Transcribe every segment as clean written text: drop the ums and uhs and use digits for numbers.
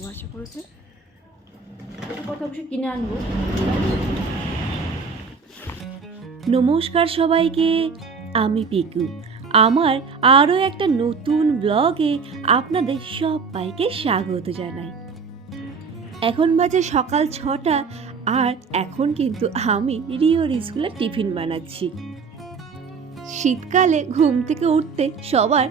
কুয়াশা করেছে, কথা বসে কিনে আনবো। নমস্কার সবাইকে, আমি পিকু। আমার আরও একটা নতুন ব্লগে আপনাদের সবাইকে স্বাগত জানাই। এখন বাজে সকাল 6টা, আর এখন কিন্তু আমি রিওর স্কুলে টিফিন বানাচ্ছি। শীতকালে ঘুম থেকে উঠতে সবার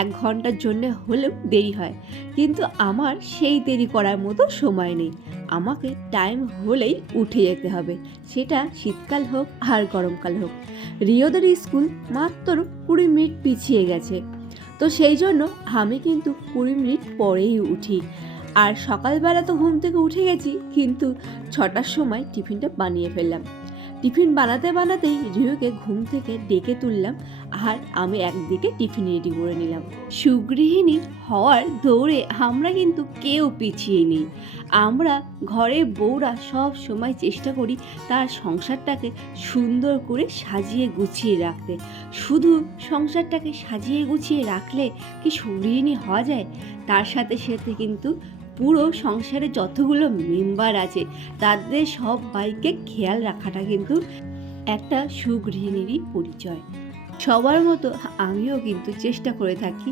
1 ঘন্টার জন্য হলেও দেরি হয়, কিন্তু আমার সেই দেরি করার মতো সময় নেই। আমাকে টাইম হলেই উঠে যেতে হবে, সেটা শীতকাল হোক আর গরমকাল হোক। রিওদের স্কুল মাত্র 20 মিনিট পিছিয়ে গেছে, তো সেই জন্য আমি কিন্তু 20 মিনিট পরেই উঠি। আর সকালবেলা তো ঘুম থেকে উঠে গেছি, কিন্তু 6টার সময় টিফিনটা বানিয়ে ফেললাম। টিফিন বানাতে বানাতেই রিওকে ঘুম থেকে ডেকে তুললাম, আর আমি একদিকে টিফিন রেডি করে নিলাম। সুগৃহিণী হওয়ার দৌড়ে আমরা কিন্তু কেউ পিছিয়ে নেই। আমরা ঘরের বউরা সব সময় চেষ্টা করি তার সংসারটাকে সুন্দর করে সাজিয়ে গুছিয়ে রাখতে। শুধু সংসারটাকে সাজিয়ে গুছিয়ে রাখলে কি সুগৃহিণী হওয়া যায়? তার সাথে সাথে কিন্তু পুরো সংসারে যতগুলো মেম্বার আছে তাদের সবাইকে খেয়াল রাখাটা কিন্তু একটা সুগৃহিণীরই পরিচয়। সবার মতো আমিও কিন্তু চেষ্টা করে থাকি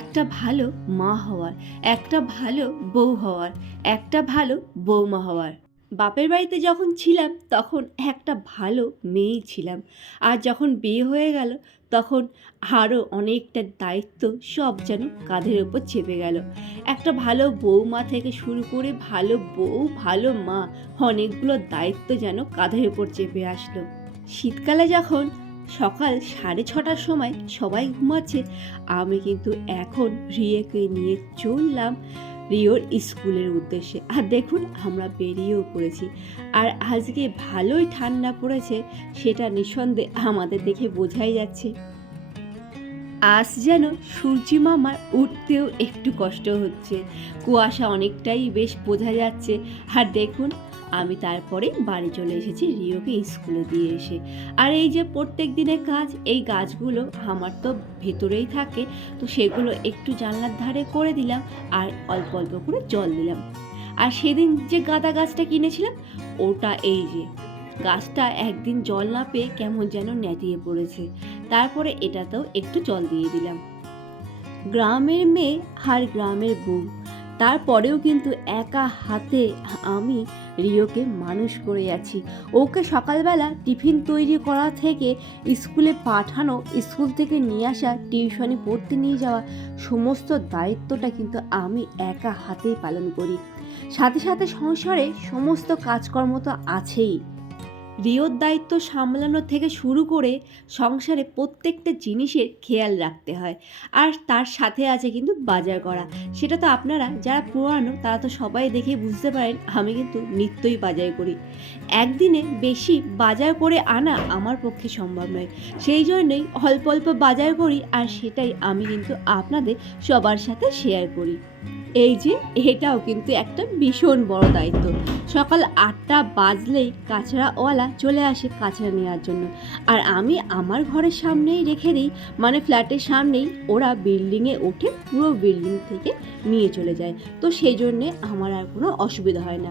একটা ভালো মা হওয়ার, একটা ভালো বউ হওয়ার, একটা ভালো বৌমা হওয়ার। বাপের বাড়িতে যখন ছিলাম তখন একটা ভালো মেয়েই ছিলাম, আর যখন বিয়ে হয়ে গেল তখন আরও অনেকটা দায়িত্ব সব যেন কাঁধের ওপর চেপে গেল। একটা ভালো বৌমা থেকে শুরু করে ভালো বউ, ভালো মা, অনেকগুলো দায়িত্ব যেন কাঁধের ওপর চেপে আসলো। শীতকালে যখন সকাল 6:30টার সময় সবাই ঘুমাচ্ছে, আমি কিন্তু এখন রিয়েকে নিয়ে চললাম রিওর স্কুলের উদ্দেশ্যে। আর দেখুন আমরা বেরিয়েও পড়েছি, আর আজকে ভালোই ঠান্ডা পড়েছে, সেটা নিঃসন্দেহে আমাদের দেখে বোঝাই যাচ্ছে। আজ যেন সূর্যি মামার উঠতেও একটু কষ্ট হচ্ছে, কুয়াশা অনেকটাই বেশ বোঝা যাচ্ছে। আর দেখুন আমি তারপরে বাড়ি চলে এসেছি রিওকে স্কুলে দিয়ে এসে। আর এই যে প্রত্যেক দিনের কাজ, এই গাছগুলো আমার তো ভেতরেই থাকে, তো সেগুলো একটু জানলার ধারে করে দিলাম, আর অল্প অল্প করে জল দিলাম। আর সেদিন যে গাঁদা গাছটা কিনেছিলাম, ওটা এই যে গাছটা একদিন জল না পেয়ে কেমন যেন নেতিয়ে পড়েছে, তারপরে এটাতেও একটু জল দিয়ে দিলাম। গ্রামের মেয়ে আর গ্রামের বউ, তারপরেও কিন্তু একা হাতে আমি রিওকে মানুষ করে যাচ্ছি। ওকে সকালবেলা টিফিন তৈরি করা থেকে স্কুলে পাঠানো, স্কুল থেকে নিয়ে আসা, টিউশনি পড়তে নিয়ে যাওয়া, সমস্ত দায়িত্বটা কিন্তু আমি একা হাতেই পালন করি। সাথে সাথে সংসারে সমস্ত কাজকর্ম তো আছেই। রিওর দায়িত্ব সামলানো থেকে শুরু করে সংসারে প্রত্যেকটা জিনিসের খেয়াল রাখতে হয়, আর তার সাথে আছে কিন্তু বাজার করা। সেটা তো আপনারা যারা পুরানো তারা তো সবাই দেখে বুঝতে পারেন, আমি কিন্তু নিত্যই বাজার করি। একদিনে বেশি বাজার করে আনা আমার পক্ষে সম্ভব নয়, সেই জন্যই অল্প অল্প বাজার করি, আর সেটাই আমি কিন্তু আপনাদের সবার সাথে শেয়ার করি। এই যে এটাও কিন্তু একটা ভীষণ বড় দায়িত্ব। সকাল 8টা বাজলেই কাঁচড়াওয়ালা চলে আসে কাঁচড়া নেওয়ার জন্য, আর আমি আমার ঘরের সামনেই রেখে দিই, মানে ফ্ল্যাটের সামনেই ওরা বিল্ডিংয়ে ওঠে, পুরো বিল্ডিং থেকে নিয়ে চলে যায়, তো সেই জন্যে আমার আর কোনো অসুবিধা হয় না।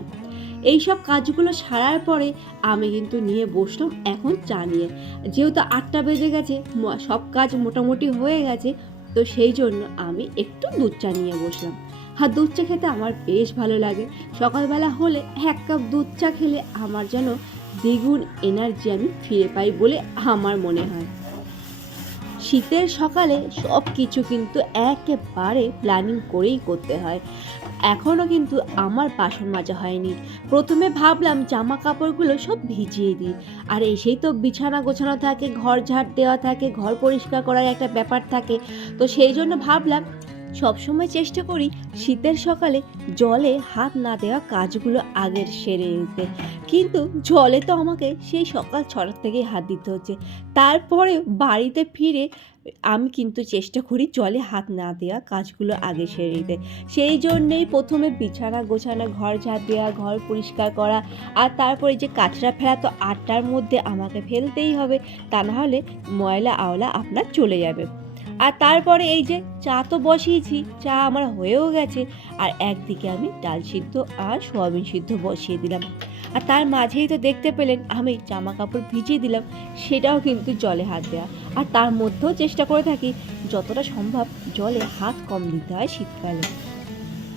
এই সব কাজগুলো সারার পরে আমি কিন্তু নিয়ে বসলাম এখন চা নিয়ে। যেহেতু 8টা বেজে গেছে, সব কাজ মোটামুটি হয়ে গেছে, তো সেই জন্য আমি একটু দুধ চা নিয়ে বসলাম। আর দুধ চা খেতে আমার বেশ ভালো লাগে। সকালবেলা হলে 1 কাপ দুধ চা খেলে আমার যেন দ্বিগুণ এনার্জি আমি ফিরে পাই বলে আমার মনে হয়। শীতের সকালে সব কিছু কিন্তু একেবারে প্ল্যানিং করেই করতে হয়। এখনও কিন্তু আমার বাসন মাজা হয়নি। প্রথমে ভাবলাম জামা কাপড়গুলো সব ভিজিয়ে দিই, আর এসেই তো বিছানা গোছানো থাকে, ঘর ঝাড় দেওয়া থাকে, ঘর পরিষ্কার করার একটা ব্যাপার থাকে, তো সেই জন্য ভাবলাম সবসময় চেষ্টা করি শীতের সকালে জলে হাত না দেওয়া কাজগুলো আগের সেরে নিতে, কিন্তু জলে তো আমাকে সেই সকাল 6টা থেকেই হাত দিতে হচ্ছে। তারপরে বাড়িতে ফিরে আমি কিন্তু চেষ্টা করি জলে হাত না দেওয়া কাজগুলো আগে সেরে নিতে। সেই জন্যেই প্রথমে বিছানা গোছানো, ঘর ঝাড় দেওয়া, ঘর পরিষ্কার করা, আর তারপরে যে কাচরা ফেলা তো 8টার মধ্যে আমাকে ফেলতেই হবে, তা না হলে ময়লা আওলা আপনার চলে যাবে। আর তারপরে এই যে চা তো বসিয়েছি, চা আমার হয়েও গেছে, আর একদিকে আমি ডাল সিদ্ধ আর সোয়াবিন সিদ্ধ বসিয়ে দিলাম। আর তার মাঝেই তো দেখতে পেলেন আমি জামা কাপড় ভিজিয়ে দিলাম, সেটাও কিন্তু জলে হাত দেওয়া। আর তার মধ্যেও চেষ্টা করে থাকি যতটা সম্ভব জলে হাত কম দিতে হয় শীতকালে।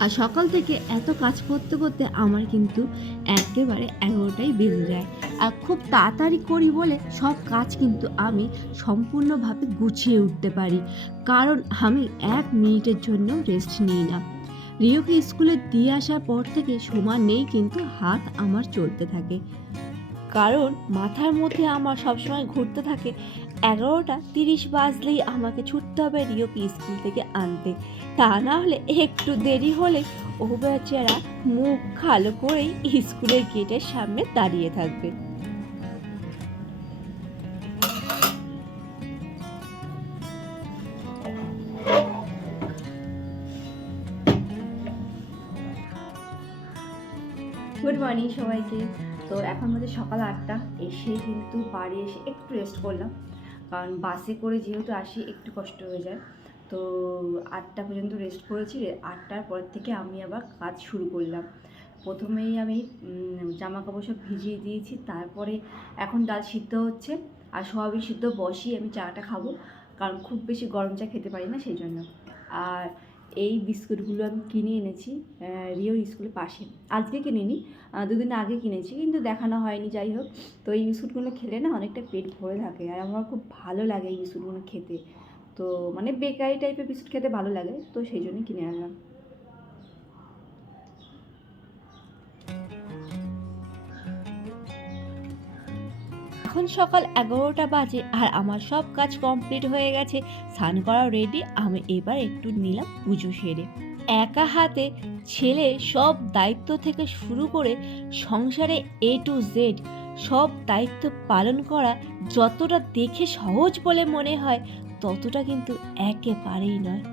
আর সকাল থেকে এত কাজ করতে করতে আমার কিন্তু একেবারে 11টাই বেজে যায়। আর খুব তাড়াতাড়ি করি বলে সব কাজ কিন্তু আমি সম্পূর্ণভাবে গুছিয়ে উঠতে পারি, কারণ আমি 1 মিনিটের জন্য রেস্ট নিই না। রিওকে স্কুলে দিয়ে আসার পর থেকে সমানেই কিন্তু হাত আমার চলতে থাকে, কারণ মাথার মধ্যে আমার সবসময় ঘুরতে থাকে 11:30 বাজলেই আমাকে ছুটতে হবে রিওকে স্কুল থেকে আনতে। তা না হলে একটু দেরি হলে ও বেচারা মুখ কালো করেই স্কুলের গেটের সামনে দাঁড়িয়ে থাকবে। গুড মর্নিং সবাইকে। তো এখন হচ্ছে সকাল 8টা। এসে কিন্তু বাড়ি এসে একটু রেস্ট করলাম, কারণ বাসে করে যেহেতু আসি একটু কষ্ট হয়ে যায়। তো 8টা পর্যন্ত রেস্ট করেছি। 8টার পর থেকে আমি আবার কাজ শুরু করলাম। প্রথমেই আমি জামা কাপড় সব ভিজিয়ে দিয়েছি, তারপরে এখন ডাল সিদ্ধ হচ্ছে আর সোয়াবিন সিদ্ধ বসিয়ে আমি চাটা খাবো, কারণ খুব বেশি গরম চা খেতে পারি না সেই জন্য। আর এই বিস্কুটগুলো আমি কিনে এনেছি রিওর স্কুলের পাশে। আজকে কিনিনি, 2 দিন আগে কিনেছি, কিন্তু দেখানো হয়নি। যাই হোক, তো এই বিস্কুটগুলো খেলে না অনেকটা পেট ভরে থাকে, আর আমার খুব ভালো লাগে এই বিস্কুটগুলো খেতে। তো মানে বেকারি টাইপের বিস্কুট খেতে ভালো লাগে, তো সেই জন্যই কিনে আনলাম। এখন সকাল 11টা বাজে আর আমার সব কাজ কমপ্লিট হয়ে গেছে, স্নান করা রেডি। আমি এবার একটু নিলাম পুজো সেরে। একা হাতে ছেলে সব দায়িত্ব থেকে শুরু করে সংসারে A to Z সব দায়িত্ব পালন করা যতটা দেখে সহজ বলে মনে হয়, ততটা কিন্তু একেবারেই নয়।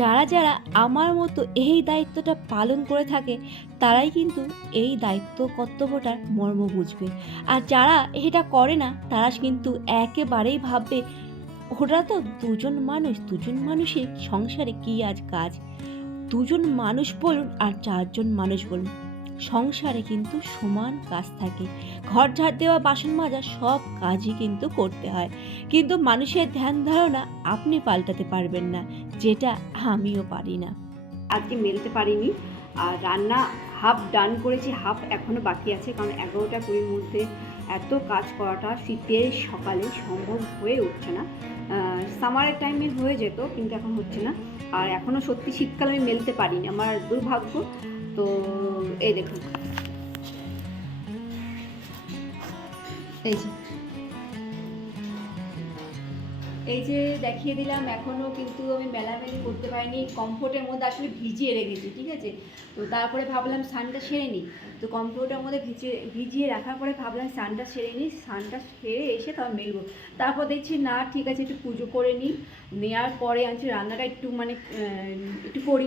যারা যারা আমার মতো এই দায়িত্বটা পালন করে থাকে, তারাই কিন্তু এই দায়িত্ব কর্তব্যটার মর্ম বুঝবে। আর যারা এটা করে না, তারা কিন্তু একেবারেই ভাববে ওরা তো দুজন মানুষের সংসারে কী আজ কাজ। দুজন মানুষ বলুন আর 4জন মানুষ বলুন, সংসারে কিন্তু সমান কাজ থাকে। ঘর ঝাড় দেওয়া, বাসন মাজা সব কাজই কিন্তু করতে হয়, কিন্তু মানুষের ধ্যান ধারণা আপনি পাল্টাতে পারবেন না, যেটা আমিও পারি না। আজকে মেলতে পারিনি, আর রান্না হাফ ডান করেছি, হাফ এখনও বাকি আছে, কারণ 11টা 20 মধ্যে এত কাজ করাটা শীতের সকালে সম্ভব হয়ে উঠছে না। সামারের টাইমে হয়ে যেত, কিন্তু এখন হচ্ছে না। আর এখনও সত্যি শীতকালে আমি মেলতে পারিনি, আমার দুর্ভাগ্য। তো এই দেখুন, এই যে দেখিয়ে দিলাম, এখনও কিন্তু আমি মেলামেলি করতে পারিনি। কমফোর্টের মধ্যে আসলে ভিজিয়ে রেখেছি, ঠিক আছে। তো তারপরে ভাবলাম স্নানটা সেরে নিই। তো কমফোর্টের মধ্যে ভিজিয়ে রাখার পরে ভাবলাম স্নানটা সেরে নিই, স্নানটা সেরে এসে তবে মেলবো। তারপর দেখছি না, ঠিক আছে একটু পুজো করে নিই। নেওয়ার পরে আনছি রান্নাটা একটু একটু করি,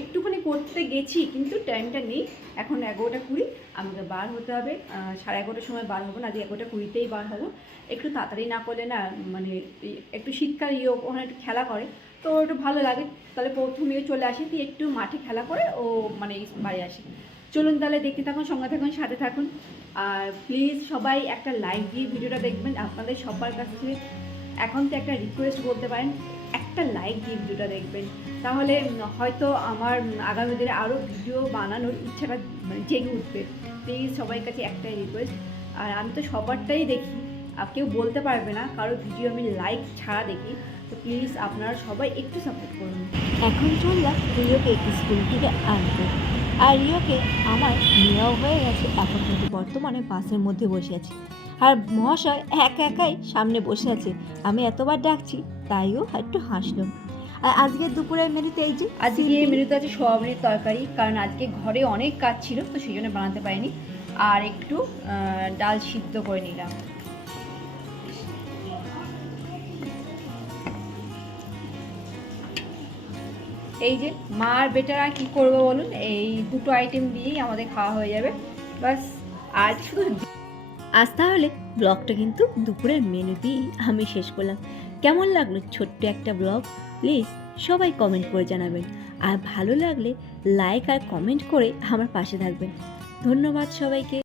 একটুখানি করতে গেছি, কিন্তু টাইমটা নেই। এখন 11টা 20, আমাকে বার হতে হবে। 11:30টার সময় বার হবো না, আজ 11টা 20তেই বার হবো। একটু তাড়াতাড়ি না করলে না, মানে একটু শীতকাল ওখানে একটু খেলা করে, তো একটু ভালো লাগে। তাহলে প্রথমে চলে আসে, তুই একটু মাঠে খেলা করে ও মানে বাড়ি আসে। চলুন তাহলে দেখতে থাকুন, সঙ্গে থাকুন, সাথে থাকুন। আর প্লিজ সবাই একটা লাইক দিয়ে ভিডিওটা দেখবেন। আপনাদের সবার কাছে এখন তো একটা রিকোয়েস্ট বলতে পারেন, একটা লাইক দিয়ে ভিডিওটা দেখবেন, তাহলে হয়তো আমার আগামী দিনে আরও ভিডিও বানানোর ইচ্ছাটা জেগে উঠবে। প্লিজ সবাই কাছে একটাই রিকোয়েস্ট। আর আমি তো সবারটাই দেখি, আর কেউ বলতে পারবে না কারো ভিডিও আমি লাইক ছাড়া দেখি। তো প্লিজ আপনারা সবাই একটু সাপোর্ট করুন। এখন চললাম রিওকে স্কুল থেকে আনতে, আর রিওকে আমার নেওয়াও হয়ে গেছে। এখন কিন্তু বর্তমানে বাসের মধ্যে বসে আছি, আর মহাশয় একাই সামনে বসে আছে। আমি এতবার ডাকছি, তাইও একটু হাসলো। আর আজকে দুপুরের মেনুতে এই যে আজকে মেনুতে আছে সোয়াবিনের তরকারি, কারণ আজকে ঘরে অনেক কাজ ছিল, তো সেই জন্য বানাতে পারিনি। আর একটু ডাল সিদ্ধ করে নিলাম। এই যে মা আর বেটারা কী করবো বলুন, এই দুটো আইটেম দিয়েই আমাদের খাওয়া হয়ে যাবে বাস। আর শুধু আজ তাহলে ব্লগটা কিন্তু দুপুরের মেনু দিয়েই আমি শেষ করলাম। কেমন লাগলো ছোট্ট একটা ব্লগ? প্লিজ সবাই কমেন্ট করে জানাবেন, আর ভালো লাগলে লাইক আর কমেন্ট করে আমার পাশে থাকবেন। ধন্যবাদ সবাইকে।